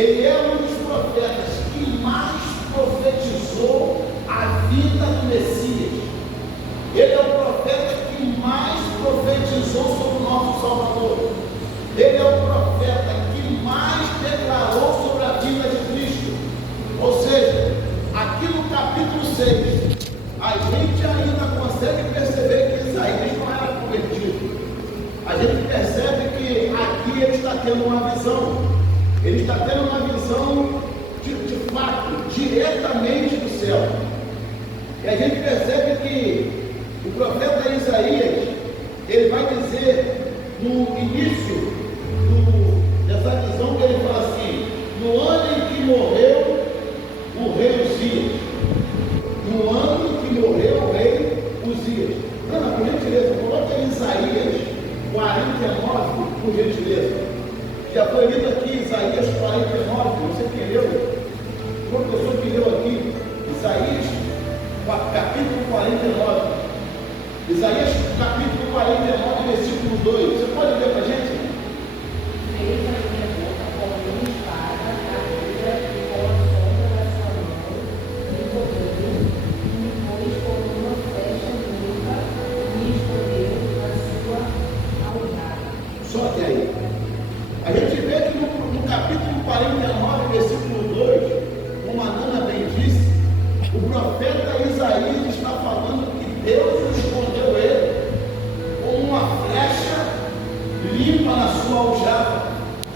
Ele é um dos profetas que mais profetizou a vida do Messias. Ele é o profeta que mais profetizou sobre o nosso Salvador. Ele é o profeta que mais declarou sobre a vida de Cristo. Ou seja, aqui no capítulo 6, a gente ainda consegue perceber que Isaías não era convertido. A gente percebe que aqui ele está tendo uma visão. Ele está tendo uma visão de fato, diretamente do céu. E a gente percebe que o profeta Isaías, ele vai dizer no início dessa visão que ele fala assim: no ano em que morreu o rei Uzias. No ano em que morreu o rei Uzias. Ana, por gentileza, coloca Isaías 49, por gentileza. Já foi lido aqui Isaías 49, você que leu, o professor que leu aqui, Isaías capítulo 49. Isaías capítulo 49, versículo 2. Você pode ler para a gente? Fez a minha boca como uma espada, aguda, e com a sombra da sua mão, me cobriu, e me pôs como uma flecha limpa, e me escolheu na sua algada. Só que aí, a gente vê que no capítulo 49, versículo 2, como a Nana bem disse, o profeta Isaías está falando que Deus escondeu ele como uma flecha limpa na sua aljava.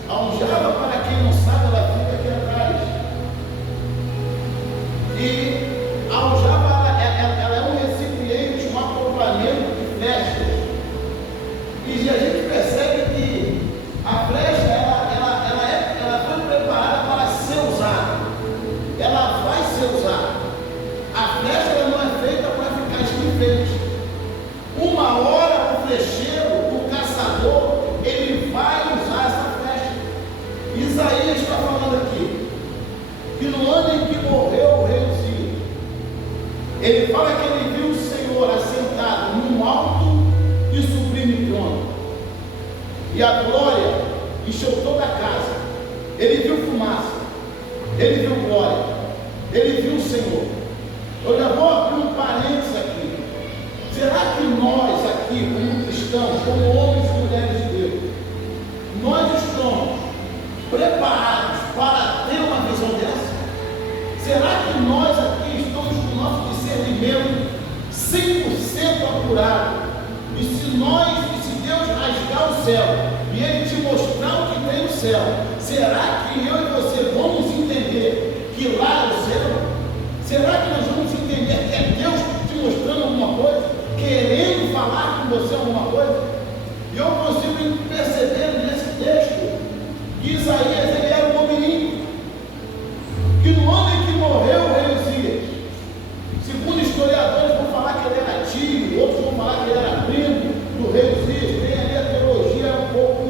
A aljava, para quem não sabe, ela fica aqui atrás. E a aljava, ela é um recipiente, um acoplamento de flechas. E a gente percebe que a flecha, ela foi preparada para ser usada. Ela vai ser usada. A flecha, ela não é feita para ficar esquivente. Uma hora o flecheiro, o caçador, ele vai usar essa flecha. Isaías está falando aqui que no ano em que morreu o rei Uzias, ele fala que ele viu o Senhor assentado num alto e sublime trono, e a glória encheu toda a casa. Ele viu fumaça, ele viu glória, ele viu o Senhor. Eu já vou abrir um parênteses aqui. Será que nós aqui, como cristãos, como homens e mulheres de Deus, nós estamos preparados para ter uma visão dessa? Será que nós aqui estamos com o nosso discernimento 100% apurado? E se Deus rasgar o céu e Ele te mostrar o que tem no céu, será que eu e você vamos entender que lá é o céu? Será que nós vamos entender que é Deus te mostrando alguma coisa, querendo falar com você alguma coisa? E eu consigo perceber nesse texto que Isaías, ele era um menino, que no ano em que morreu o rei Uzias, segundo historiadores vão falar que ele era tio, outros vão falar que ele era primo do rei Uzias. Tem ali a teologia um pouco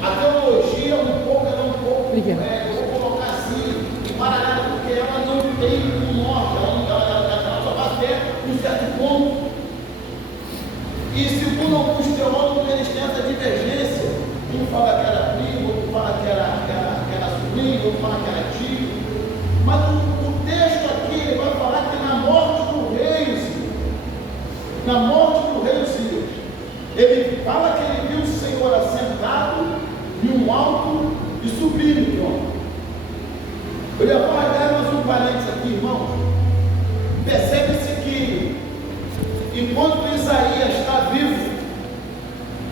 a teologia vou colocar assim, paralelo, porque ela não tem um norte, ela só vai até um certo ponto. E segundo alguns teólogos, eles têm essa divergência. Um fala que era primo, outro fala que era sobrinho, outro fala que era tio. Mas o texto aqui ele vai falar que na morte do rei Uzias, ele fala que ele viu o Senhor assentado em um alto e sublime trono. Eu já vou dar mais um parênteses aqui, irmãos. Percebe-se que enquanto Isaías está vivo,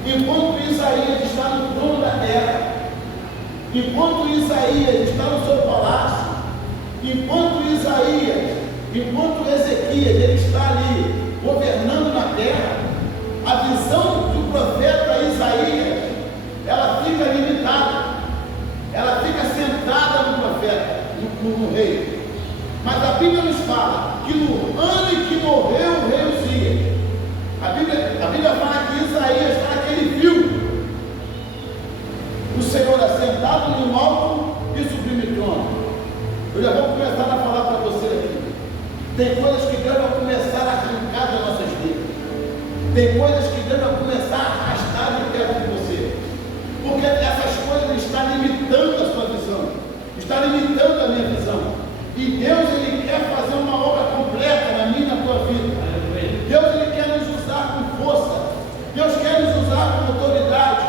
enquanto Isaías está no trono da terra, enquanto Isaías está no seu palácio, enquanto Ezequias ele está ali governando na terra, a visão do profeta Isaías, ela fica limitada, ela fica centrada no profeta, no rei. Mas a Bíblia nos fala que no ano em que morreu o rei Uzias, a Bíblia fala que Isaías fala que ele viu o Senhor assentado num alto e sublime trono. Eu já vou começar a falar para você aqui. Tem coisas que Deus vai começar a arrancar das nossas vidas. Tem coisas que Deus vai começar a limitando a minha visão. E Deus, Ele quer fazer uma obra completa na minha e na tua vida. Deus, Ele quer nos usar com força. Deus quer nos usar com autoridade.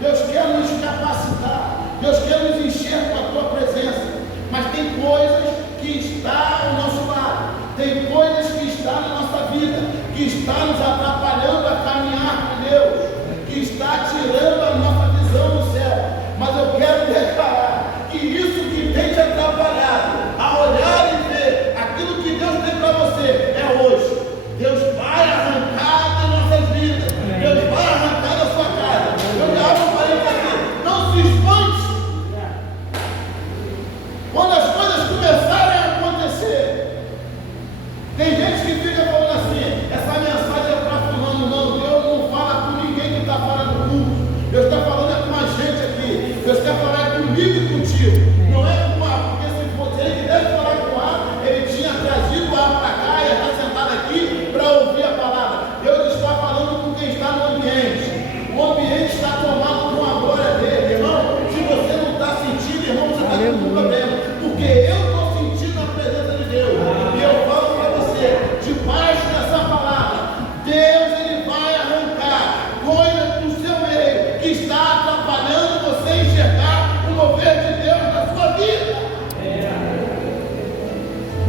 Deus quer nos capacitar. Deus quer nos encher com a tua presença. Mas tem coisas que estão ao nosso lado. Tem coisas que estão na nossa vida, que está nos atrapalhando a caminhar com Deus, que está tirando a nossa visão do céu. Mas eu quero declarar que isso que tem te atrapalhado a olhar e ver aquilo que Deus tem para você é hoje. Deus vai arrancar das nossas vidas. Deus vai arrancar da sua casa. Eu já abro para ele aqui. Não se espante. Quando as coisas começarem a acontecer, tem gente que fica falando assim: essa mensagem é para fulano. Não, Deus não fala com ninguém que está fora do culto. Deus está falando com a gente aqui. Deus quer falar comigo e contigo. Não é com o ar, porque se fosse ele que deve falar com o ar, ele tinha trazido o ar para cá e está sentado aqui para ouvir a palavra. Deus está falando com quem está no ambiente. O ambiente está tomado com a glória dele, irmão. Se você não está sentindo, irmão, você está com problema. Porque eu estou sentindo a presença de Deus. E eu falo para você, debaixo dessa palavra, Deus, Ele vai arrancar coisas do seu meio que está atrapalhando você enxergar o mover de Deus na sua vida.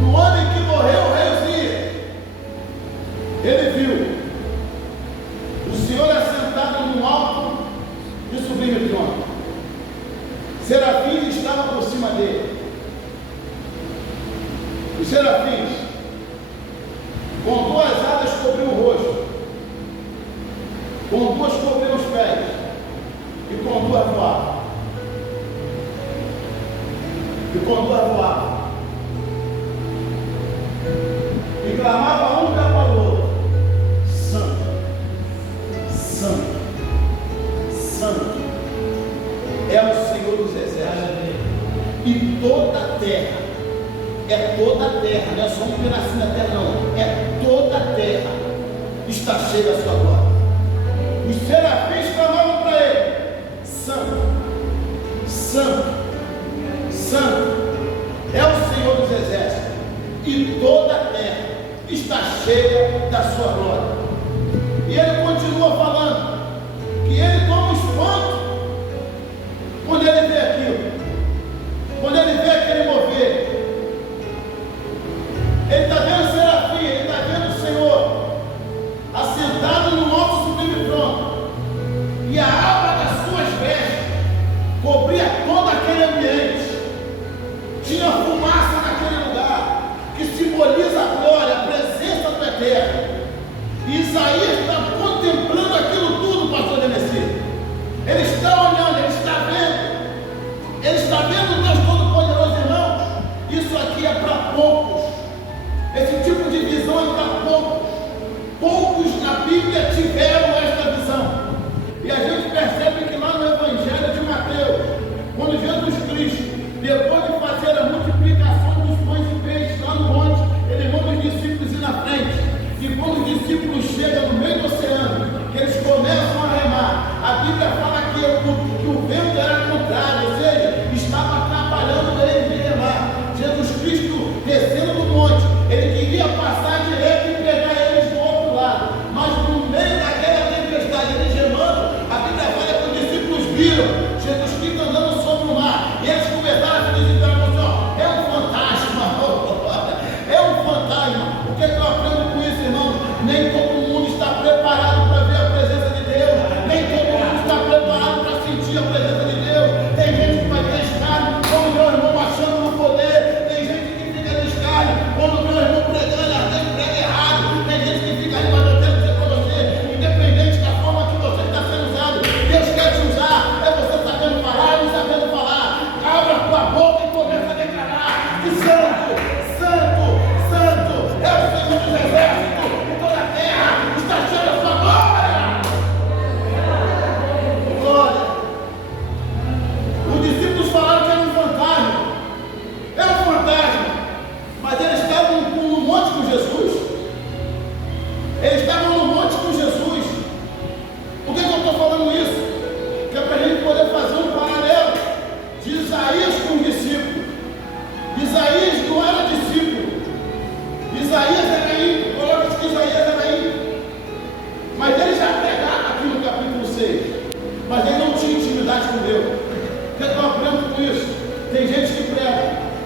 No ano em que morreu o rei Uzias, ele viu o Senhor assentado no alto e sublime trono. Serafins estavam por cima dele. Os serafins, com duas asas cobriam o rosto, com duas cobriam os pés, e com duas voavam. E clamava um para o outro: Santo, Santo, Santo é o Senhor dos exércitos. E toda a terra, não é só um pedacinho da terra, não, é toda a terra está cheia da sua glória. Os serafins clamavam para ele: Santo, Santo, Santo é o Senhor dos exércitos, e toda a terra está cheia da sua glória. E ele continua falando que ele toma um espanto quando ele vê aquilo, quando ele vê aquele mover. Ele está vendo o serafim, ele está vendo o Senhor assentado no alto sublime trono, e a aba das suas vestes cobria todo aquele ambiente. Tinha fumaça naquele lugar, que simboliza a glória, a presença do Eterno. E Isaías está contemplando aquilo tudo, pastor Demeci. Ele está olhando, ele está vendo o Deus Todo-Poderoso, irmãos. Isso aqui é para poucos. Esse tipo de visão é para poucos. Poucos na Bíblia tiveram esta visão. E a gente percebe que lá no Evangelho de Mateus, quando Jesus Cristo, depois de fazer a multiplicação dos pães e peixes lá no monte, ele manda os discípulos ir na frente. E quando os discípulos chegam no meio do oceano, que eles começam a remar, a Bíblia fala que o vento era contrário, ou seja, estava atrapalhando eles de remar. Jesus Cristo, descendo do monte, ele queria passar direto e pegar eles do outro lado, mas no meio daquela tempestade, eles remando, a Bíblia fala que os discípulos viram Jesus Cristo andando sobre o mar, e eles começaram a se dizer: é um fantasma, é um fantasma. O que eu aprendo com isso, irmãos? Nem todo mundo está preparado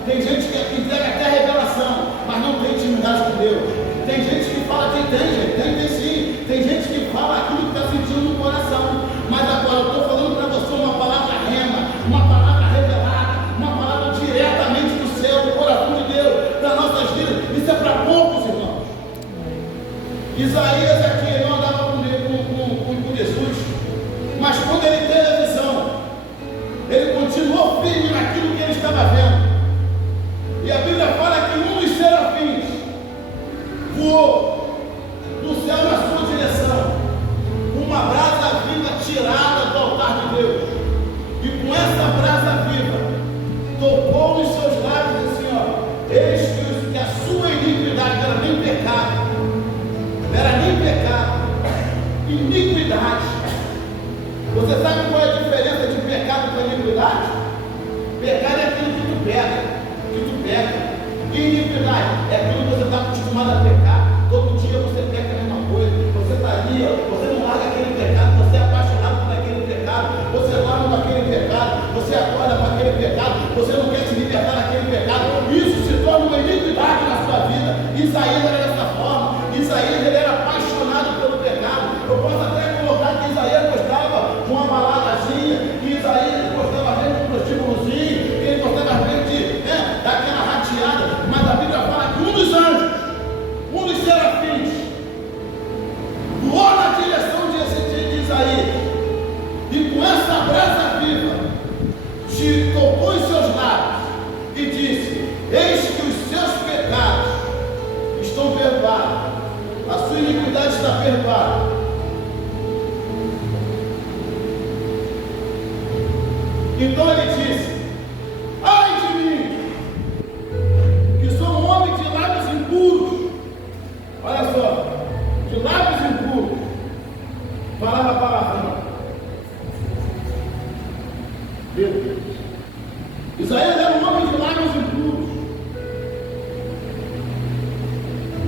Tem gente que entrega até revelação, mas não tem intimidade com Deus. Tem gente que fala que tem sim. Tem gente que fala aquilo que está sentindo no coração. Mas agora eu estou falando para você uma palavra rema, uma palavra revelada, uma palavra diretamente do céu, do coração de Deus, das nossas vidas. Isso é para poucos, irmãos. Isaías aqui, ele não andava com Jesus, mas quando ele teve a visão, ele continuou firme naquilo que ele estava vendo. E a Bíblia fala que um dos serafins voou do céu na sua direção, uma brasa viva tirada do altar de Deus, e com essa brasa viva tocou nos seus lábios e disse assim, ó, eis que a sua iniquidade era nem pecado, iniquidade. Você sabe qual é a diferença de pecado para iniquidade? Pecado é aquilo que tu pega. E iniquidade é aquilo que você está acostumado a pecar. Todo dia você peca a mesma coisa. Você está ali, ó, você não larga aquele pecado, você é apaixonado por aquele pecado, você dorme com aquele pecado, você acorda com aquele pecado, você não quer se libertar daquele pecado. Isso se torna uma iniquidade na sua vida. Isaías era dessa forma. Isaías ele era apaixonado pelo pecado. Eu posso até colocar que Isaías gostava de uma baladazinha, que Isaías gostava mesmo de um prostíbulozinho, que ele gostava mesmo de daquela rateada. Mas a Bíblia fala que um dos anjos, um dos serafins, voou na direção de Isaías, e com essa brasa viva te tocou em seus lábios e disse: eis que os seus pecados estão perdoados, a sua iniquidade está perdoada. Então ele disse: ai de mim, que sou um homem de lábios impuros. Olha só, de lábios impuros, falava palavrão. Meu Deus, Isaías era um homem de lábios impuros.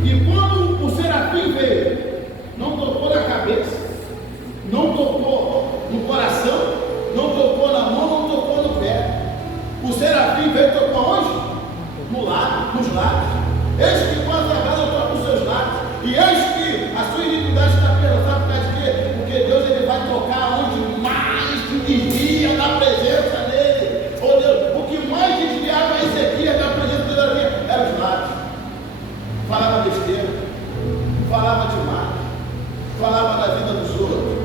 E quando o serafim veio, não tocou na cabeça, não tocou no coração, não tocou na mão, não tocou no pé. O serafim veio e tocou onde? No lado, nos lábios. Eis que com as agalhas toca os seus lábios. E eis que a sua iniquidade está perdoada. Por causa de quê? Porque Deus ele vai tocar onde mais te desvia da presença dele. Oh Deus, o que mais desviava Ezequias da presença dele era os lábios. Falava besteira, falava demais, falava da vida dos outros.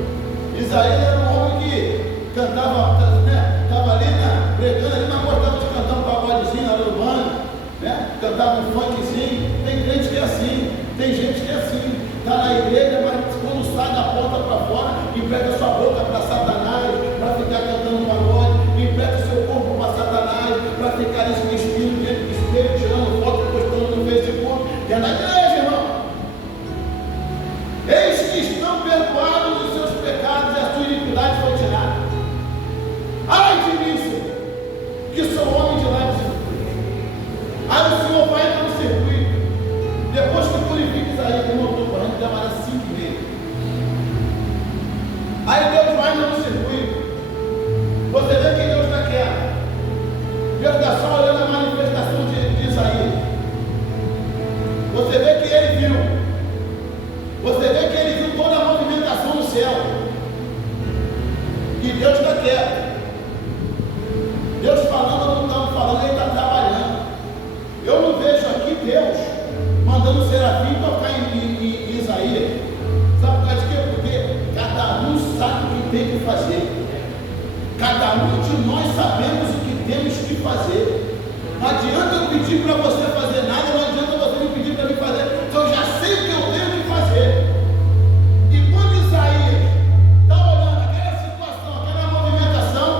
Isaías era um homem que cantava, estava ali, pregando ali, mas gostava de cantar um pagodezinho na urbana, cantava um funkzinho. Tem crente que é assim, tem gente que é assim, está na igreja, mas quando sai da porta para fora, empresta sua boca para Satanás, para ficar cantando pagode, empresta seu corpo para Satanás, para ficar nesse espírito dentro do espelho, tirando foto, postando no Facebook, que é na igreja, irmão. Eis que estão perdoados os seus pecados e a sua iniquidade foi tirada. Ai de mim, Senhor, que sou homem de lábios impuros. Aí o Senhor vai para o circuito. Depois que purifica Isaías, que montou correndo, demora 5h30. Aí Deus vai no circuito. Você vê que Deus está quieto. Deus está só olhando a manifestação de Isaías. Você vê que ele viu. Você vê que ele viu toda a movimentação no céu. E Deus está quieto. Deus falando, não estamos falando, ele está trabalhando. Eu não vejo aqui Deus mandando o serafim tocar em Isaías. Sabe por causa de quê? Porque cada um sabe o que tem que fazer. Cada um de nós sabemos o que temos que fazer. Não adianta eu pedir para você fazer nada, não adianta você me pedir para mim fazer, porque eu já sei o que eu tenho que fazer. E quando Isaías está olhando aquela situação, aquela movimentação,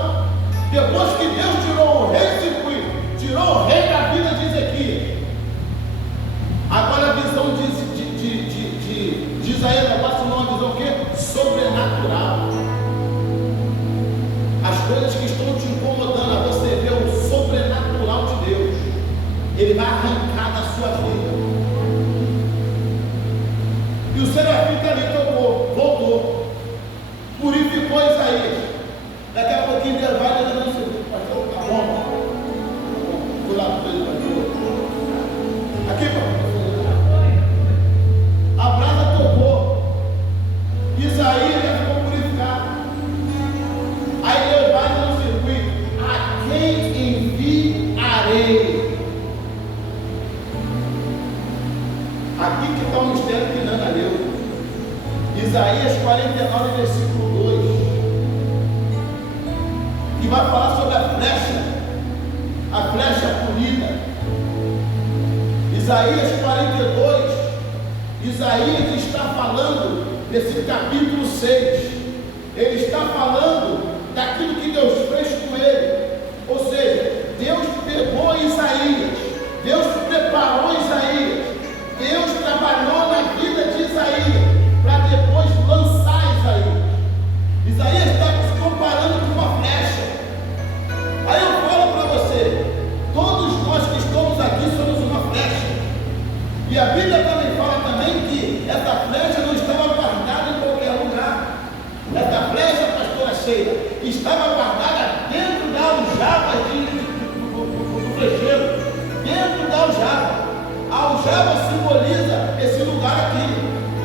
depois que Deus tirou o rei do circuito, tirou o rei da vida de Ezequias, agora a visão de Isaías passa uma visão o quê? Sobrenatural. As coisas que estão te incomodando, a você ver o sobrenatural de Deus. Ele vai arrancar contar um mistério que Nana leu. Isaías 49, versículo 2, que vai falar sobre a flecha polida. Isaías 42, Isaías está falando desse capítulo 6, ele está falando daquilo que Deus fez com ele, ou seja, Deus pegou Isaías, Deus preparou Isaías, Deus trabalhou na vida de Isaías, para depois lançar Isaías. Isaías está se comparando com uma flecha. Aí eu falo para você, todos nós que estamos aqui somos uma flecha. E a Bíblia também fala também que essa flecha não estava guardada em qualquer lugar. Essa flecha, pastora Sheila, estava guardada dentro da aljava do flecheiro, dentro da aljava. A aljava simboliza esse lugar aqui,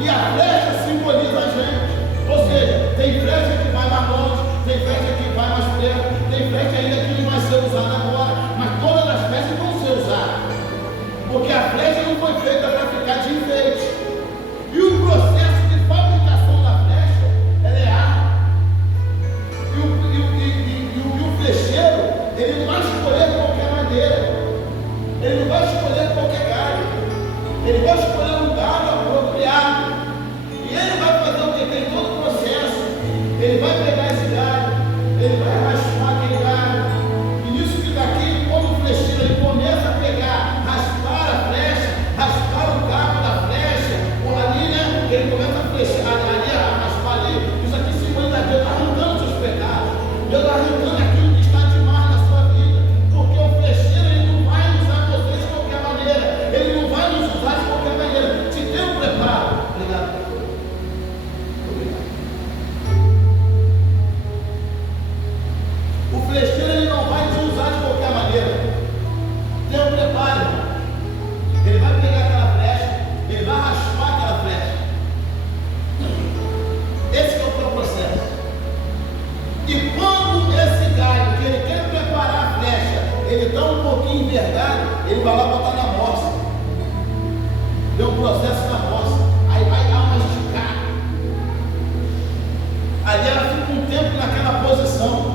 e a flecha simboliza a gente. Ou seja, tem flecha que vai mais longe, tem flecha que vai mais perto, tem flecha ainda que não vai ser usada agora, mas todas as flechas vão ser usadas, porque a flecha não foi feita para ficar de enfeite. E o processo de fabricação da flecha, ela é árduo. E o flecheiro, ele não vai escolher qualquer madeira, ele não vai escolher qualquer galho, ele vai escolher um galho apropriado. E ele vai fazer o que? Tem todo o processo. Ele vai pegar esse galho, ele vai raspar aquele galho. E nisso que daqui, como o flecheiro, ele começa a pegar, raspar a flecha, raspar o cabo da flecha, ou ali, né? Ele começa a flechar ali, a raspar ali. Isso aqui simboliza Deus arrancando seus pecados, Deus arrancando aquilo que está demais na sua vida. Porque o flecheiro, ele não vai usar você de qualquer maneira, ele não vai nos usar de qualquer maneira. Te dê um preparo. Obrigado. O flecheiro, ele não vai te usar de qualquer maneira. Tenha um preparo. Ele vai pegar aquela flecha, ele vai raspar aquela flecha. Esse é o processo. E quando esse galho, que ele quer preparar a flecha, ele está um pouquinho envergado, ele vai lá botar na morsa. Tem um processo na morsa. Aí vai dar uma esticada. Ali ela fica um tempo naquela posição.